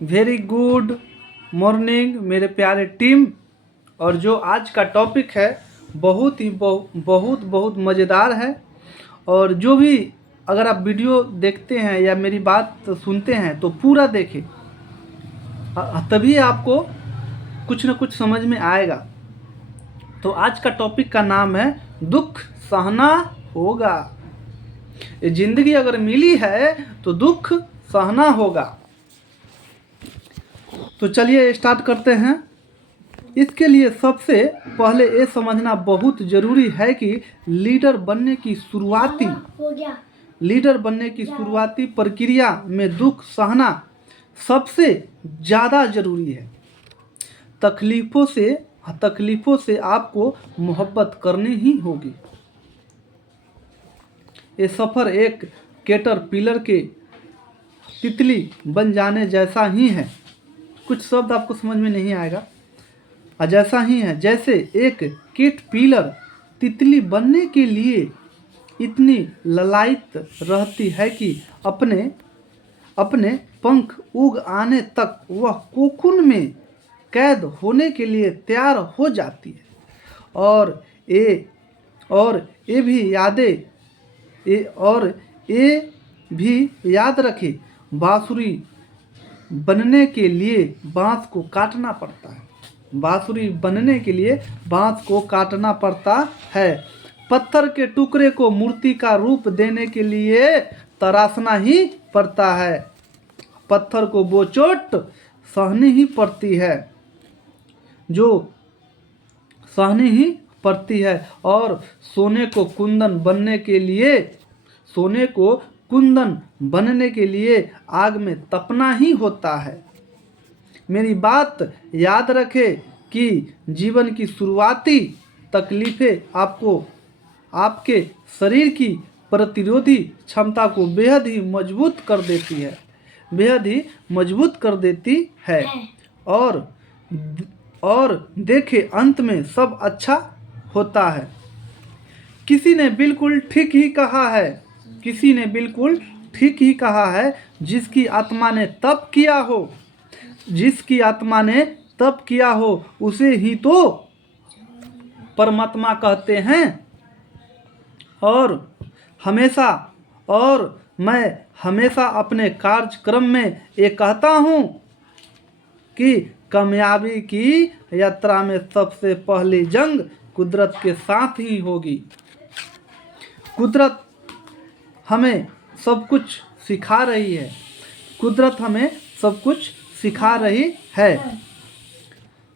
Very good morning मेरे प्यारे team. और जो आज का टॉपिक है बहुत ही बहुत मज़ेदार है। और जो भी अगर आप वीडियो देखते हैं या मेरी बात सुनते हैं तो पूरा देखें, तभी आपको कुछ न कुछ समझ में आएगा। तो आज का टॉपिक का नाम है दुख सहना होगा। ये जिंदगी अगर मिली है तो दुख सहना होगा। तो चलिए स्टार्ट करते हैं। इसके लिए सबसे पहले ये समझना बहुत ज़रूरी है कि लीडर बनने की शुरुआती प्रक्रिया में दुख सहना सबसे ज़्यादा ज़रूरी है। तकलीफ़ों से आपको मोहब्बत करनी ही होगी। ये सफ़र एक कैटरपिलर के तितली बन जाने जैसा ही है। कुछ शब्द आपको समझ में नहीं आएगा, जैसा ही है जैसे एक कैटरपिलर तितली बनने के लिए इतनी ललायित रहती है कि अपने पंख उग आने तक वह कोकून में कैद होने के लिए तैयार हो जाती है। और ये भी याद रखें, बांसुरी बनने के लिए बांस को काटना पड़ता है। बांसुरी बनने के लिए बांस को काटना पड़ता है। पत्थर के टुकड़े को मूर्ति का रूप देने के लिए तराशना ही पड़ता है। पत्थर को वो चोट सहनी ही पड़ती है जो सहनी ही पड़ती है। और सोने को कुंदन बनने के लिए आग में तपना ही होता है। मेरी बात याद रखें कि जीवन की शुरुआती तकलीफ़ें आपके शरीर की प्रतिरोधी क्षमता को बेहद ही मजबूत कर देती है। और देखें, अंत में सब अच्छा होता है। किसी ने बिल्कुल ठीक ही कहा है, जिसकी आत्मा ने तप किया हो उसे ही तो परमात्मा कहते हैं। और मैं हमेशा अपने कार्यक्रम में ये कहता हूँ कि कामयाबी की यात्रा में सबसे पहली जंग कुदरत के साथ ही होगी। कुदरत हमें सब कुछ सिखा रही है।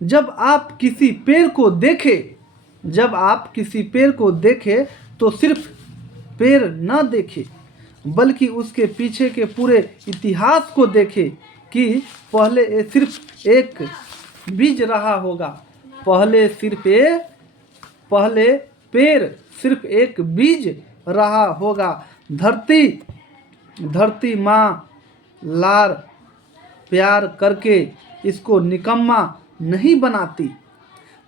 जब आप किसी पेड़ को देखें तो सिर्फ पेड़ न देखें, बल्कि उसके पीछे के पूरे इतिहास को देखें कि पहले ये सिर्फ एक बीज रहा होगा। पहले पेड़ सिर्फ एक बीज रहा होगा। धरती माँ लार प्यार करके इसको निकम्मा नहीं बनाती।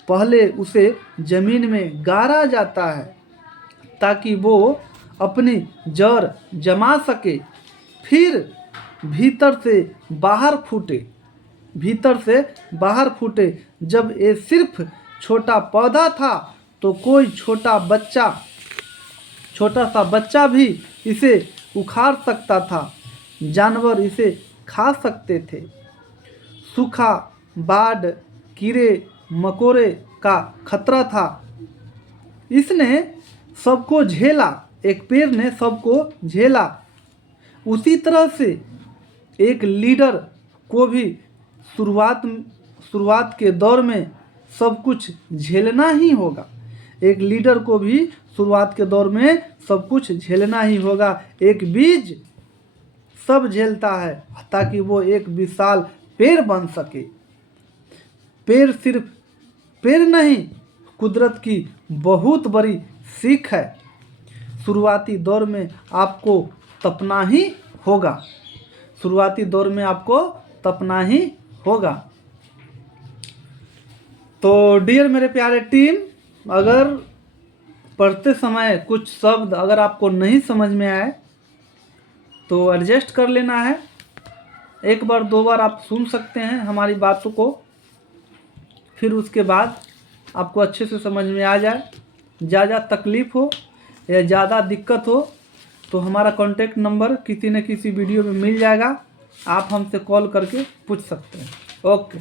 पहले उसे जमीन में गाड़ा जाता है ताकि वो अपनी जड़ जमा सके, फिर भीतर से बाहर फूटे। जब ये सिर्फ छोटा पौधा था तो कोई छोटा सा बच्चा भी इसे उखाड़ सकता था, जानवर इसे खा सकते थे। सूखा, बाढ़, कीड़े मकोड़े का खतरा था, इसने सबको झेला। एक पेड़ ने सबको झेला। उसी तरह से एक लीडर को भी शुरुआत के दौर में सब कुछ झेलना ही होगा। एक बीज सब झेलता है ताकि वो एक विशाल पेड़ बन सके। पेड़ सिर्फ पेड़ नहीं, कुदरत की बहुत बड़ी सीख है। शुरुआती दौर में आपको तपना ही होगा। तो डियर मेरे प्यारे टीम, अगर पढ़ते समय कुछ शब्द अगर आपको नहीं समझ में आए तो एडजस्ट कर लेना है। एक बार 2 बार आप सुन सकते हैं हमारी बातों को, फिर उसके बाद आपको अच्छे से समझ में आ जाए। ज़्यादा तकलीफ़ हो या ज़्यादा दिक्कत हो तो हमारा कॉन्टैक्ट नंबर किसी न किसी वीडियो में मिल जाएगा, आप हमसे कॉल करके पूछ सकते हैं। ओके।